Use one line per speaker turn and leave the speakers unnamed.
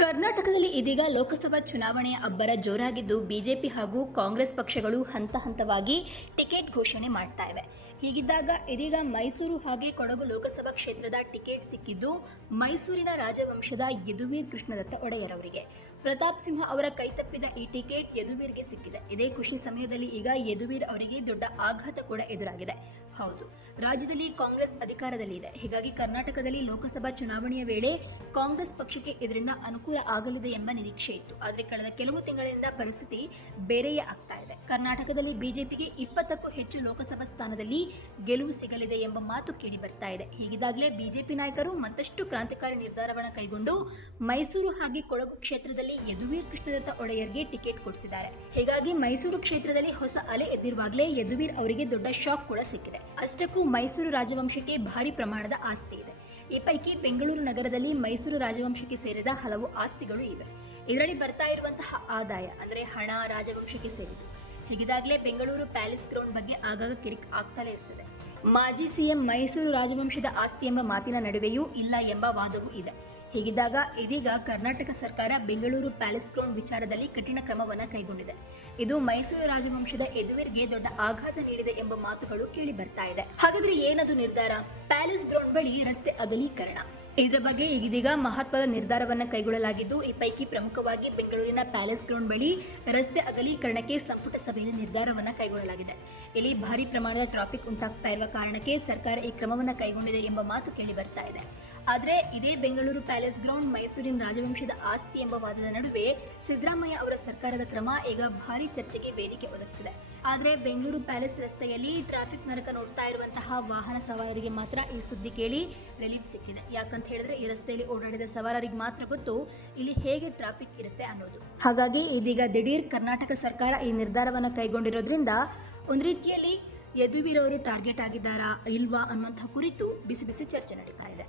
ಕರ್ನಾಟಕದಲ್ಲಿ ಇದೀಗ ಲೋಕಸಭಾ ಚುನಾವಣೆಯ ಅಬ್ಬರ ಜೋರಾಗಿದ್ದು ಬಿಜೆಪಿ ಹಾಗೂ ಕಾಂಗ್ರೆಸ್ ಪಕ್ಷಗಳು ಹಂತ ಹಂತವಾಗಿ ಟಿಕೆಟ್ ಘೋಷಣೆ ಮಾಡ್ತಾ ಇವೆ. ಹೀಗಿದ್ದಾಗ ಇದೀಗ ಮೈಸೂರು ಹಾಗೆ ಕೊಡಗು ಲೋಕಸಭಾ ಕ್ಷೇತ್ರದ ಟಿಕೆಟ್ ಸಿಕ್ಕಿದ್ದು ಮೈಸೂರಿನ ರಾಜವಂಶದ ಯದುವೀರ್ ಕೃಷ್ಣದತ್ತ ಒಡೆಯರ್ ಅವರಿಗೆ ಪ್ರತಾಪ್ ಸಿಂಹ ಅವರ ಕೈತಪ್ಪಿದ ಈ ಟಿಕೆಟ್ ಯದುವೀರ್ಗೆ ಸಿಕ್ಕಿದೆ. ಇದೇ ಖುಷಿ ಸಮಯದಲ್ಲಿ ಈಗ ಯದುವೀರ್ ಅವರಿಗೆ ದೊಡ್ಡ ಆಘಾತ ಕೂಡ ಎದುರಾಗಿದೆ. ಹೌದು, ರಾಜ್ಯದಲ್ಲಿ ಕಾಂಗ್ರೆಸ್ ಅಧಿಕಾರದಲ್ಲಿ ಇದೆ ಹೀಗಾಗಿ ಕರ್ನಾಟಕದಲ್ಲಿ ಲೋಕಸಭಾ ಚುನಾವಣೆಯ ವೇಳೆ ಕಾಂಗ್ರೆಸ್ ಪಕ್ಷಕ್ಕೆ ಇದರಿಂದ ಅನುಕೂಲ ಆಗಲಿದೆ ಎಂಬ ನಿರೀಕ್ಷೆ ಇತ್ತು. ಆದರೆ ಕಳೆದ ಕೆಲವು ತಿಂಗಳಿಂದ ಪರಿಸ್ಥಿತಿ ಬೇರೆಯೇ ಆಗ್ತಾ ಇದೆ. ಕರ್ನಾಟಕದಲ್ಲಿ ಬಿಜೆಪಿಗೆ ಇಪ್ಪತ್ತಕ್ಕೂ ಹೆಚ್ಚು ಲೋಕಸಭಾ ಸ್ಥಾನದಲ್ಲಿ ಗೆಲುವು ಸಿಗಲಿದೆ ಎಂಬ ಮಾತು ಕೇಳಿ ಬರ್ತಾ ಇದೆ. ಹೀಗಿದಾಗಲೇ ಬಿಜೆಪಿ ನಾಯಕರು ಮತ್ತಷ್ಟು ಕ್ರಾಂತಿಕಾರಿ ನಿರ್ಧಾರವನ್ನು ಕೈಗೊಂಡು ಮೈಸೂರು ಹಾಗೆ ಕೊಡಗು ಕ್ಷೇತ್ರದಲ್ಲಿ ಯದುವೀರ್ ಕೃಷ್ಣದತ್ತ ಒಡೆಯರ್ಗೆ ಟಿಕೆಟ್ ಕೊಡಿಸಿದ್ದಾರೆ. ಹೀಗಾಗಿ ಮೈಸೂರು ಕ್ಷೇತ್ರದಲ್ಲಿ ಹೊಸ ಅಲೆ ಎದ್ದಿರುವಾಗಲೇ ಯದುವೀರ್ ಅವರಿಗೆ ದೊಡ್ಡ ಶಾಕ್ ಕೂಡ ಸಿಕ್ಕಿದೆ. ಅಷ್ಟಕ್ಕೂ ಮೈಸೂರು ರಾಜವಂಶಕ್ಕೆ ಭಾರಿ ಪ್ರಮಾಣದ ಆಸ್ತಿ ಇದೆ. ಈ ಪೈಕಿ ಬೆಂಗಳೂರು ನಗರದಲ್ಲಿ ಮೈಸೂರು ರಾಜವಂಶಕ್ಕೆ ಸೇರಿದ ಹಲವು ಆಸ್ತಿಗಳು ಇವೆ. ಇದರಲ್ಲಿ ಬರ್ತಾ ಇರುವಂತಹ ಆದಾಯ, ಅಂದರೆ ಹಣ ರಾಜವಂಶಕ್ಕೆ ಸೇರಿದ್ದು. ಹೀಗಿದಾಗಲೇ ಬೆಂಗಳೂರು ಪ್ಯಾಲೇಸ್ ಗ್ರೌಂಡ್ ಬಗ್ಗೆ ಆಗಾಗ ಕಿರಿಕ್ ಆಗ್ತಲೇ ಇರ್ತದೆ. ಮಾಜಿ ಸಿಎಂ ಮೈಸೂರು ರಾಜವಂಶದ ಆಸ್ತಿ ಎಂಬ ಮಾತಿನ ನಡುವೆಯೂ ಇಲ್ಲ ಎಂಬ ವಾದವೂ ಇದೆ. ಹೀಗಿದ್ದಾಗ ಇದೀಗ ಕರ್ನಾಟಕ ಸರ್ಕಾರ ಬೆಂಗಳೂರು ಪ್ಯಾಲೇಸ್ ಗ್ರೌಂಡ್ ವಿಚಾರದಲ್ಲಿ ಕಠಿಣ ಕ್ರಮವನ್ನು ಕೈಗೊಂಡಿದೆ. ಇದು ಮೈಸೂರು ರಾಜವಂಶದ ಎದುವಿರ್ಗೆ ದೊಡ್ಡ ಆಘಾತ ನೀಡಿದೆ ಎಂಬ ಮಾತುಗಳು ಕೇಳಿ ಬರ್ತಾ ಇದೆ. ಹಾಗಾದ್ರೆ ಏನದು ನಿರ್ಧಾರ? ಪ್ಯಾಲೇಸ್ ಗ್ರೌಂಡ್ ಬಳಿ ರಸ್ತೆ ಅಗಲೀಕರಣ. ಇದರ ಬಗ್ಗೆ ಇದೀಗ ಮಹತ್ವದ ನಿರ್ಧಾರವನ್ನು ಕೈಗೊಳ್ಳಲಾಗಿದ್ದು, ಈ ಪೈಕಿ ಪ್ರಮುಖವಾಗಿ ಬೆಂಗಳೂರಿನ ಪ್ಯಾಲೇಸ್ ಗ್ರೌಂಡ್ ಬಳಿ ರಸ್ತೆ ಅಗಲೀಕರಣಕ್ಕೆ ಸಂಪುಟ ಸಭೆಯಲ್ಲಿ ನಿರ್ಧಾರವನ್ನು ಕೈಗೊಳ್ಳಲಾಗಿದೆ. ಇಲ್ಲಿ ಭಾರಿ ಪ್ರಮಾಣದ ಟ್ರಾಫಿಕ್ ಉಂಟಾಗ್ತಾ ಇರುವ ಕಾರಣಕ್ಕೆ ಸರ್ಕಾರ ಈ ಕ್ರಮವನ್ನು ಕೈಗೊಂಡಿದೆ ಎಂಬ ಮಾತು ಕೇಳಿ ಬರ್ತಾ ಇದೆ. ಆದರೆ ಇದೇ ಬೆಂಗಳೂರು ಪ್ಯಾಲೇಸ್ ಗ್ರೌಂಡ್ ಮೈಸೂರಿನ ರಾಜವಂಶದ ಆಸ್ತಿ ಎಂಬ ವಾದದ ನಡುವೆ ಸಿದ್ದರಾಮಯ್ಯ ಅವರ ಸರ್ಕಾರದ ಕ್ರಮ ಈಗ ಭಾರಿ ಚರ್ಚೆಗೆ ವೇದಿಕೆ ಒದಗಿಸಿದೆ. ಆದರೆ ಬೆಂಗಳೂರು ಪ್ಯಾಲೇಸ್ ರಸ್ತೆಯಲ್ಲಿ ಟ್ರಾಫಿಕ್ ನರಕ ನೋಡ್ತಾ ಇರುವಂತಹ ವಾಹನ ಸವಾರರಿಗೆ ಮಾತ್ರ ಈ ಸುದ್ದಿ ಕೇಳಿ ರಿಲೀಫ್ ಸಿಕ್ಕಿದೆ. ಯಾಕಂತ ಹೇಳಿದ್ರೆ ಈ ರಸ್ತೆಯಲ್ಲಿ ಓಡಾಡಿದ ಸವಾರರಿಗೆ ಮಾತ್ರ ಗೊತ್ತು ಇಲ್ಲಿ ಹೇಗೆ ಟ್ರಾಫಿಕ್ ಇರುತ್ತೆ ಅನ್ನೋದು. ಹಾಗಾಗಿ ಇದೀಗ ದಿಢೀರ್ ಕರ್ನಾಟಕ ಸರ್ಕಾರ ಈ ನಿರ್ಧಾರವನ್ನು ಕೈಗೊಂಡಿರೋದ್ರಿಂದ ಒಂದು ರೀತಿಯಲ್ಲಿ ಯದುವೀರವರು ಟಾರ್ಗೆಟ್ ಆಗಿದ್ದಾರಾ ಇಲ್ವಾ ಅನ್ನುವಂತಹ ಕುರಿತು ಬಿಸಿ ಬಿಸಿ ಚರ್ಚೆ ನಡೀತಾ ಇದೆ.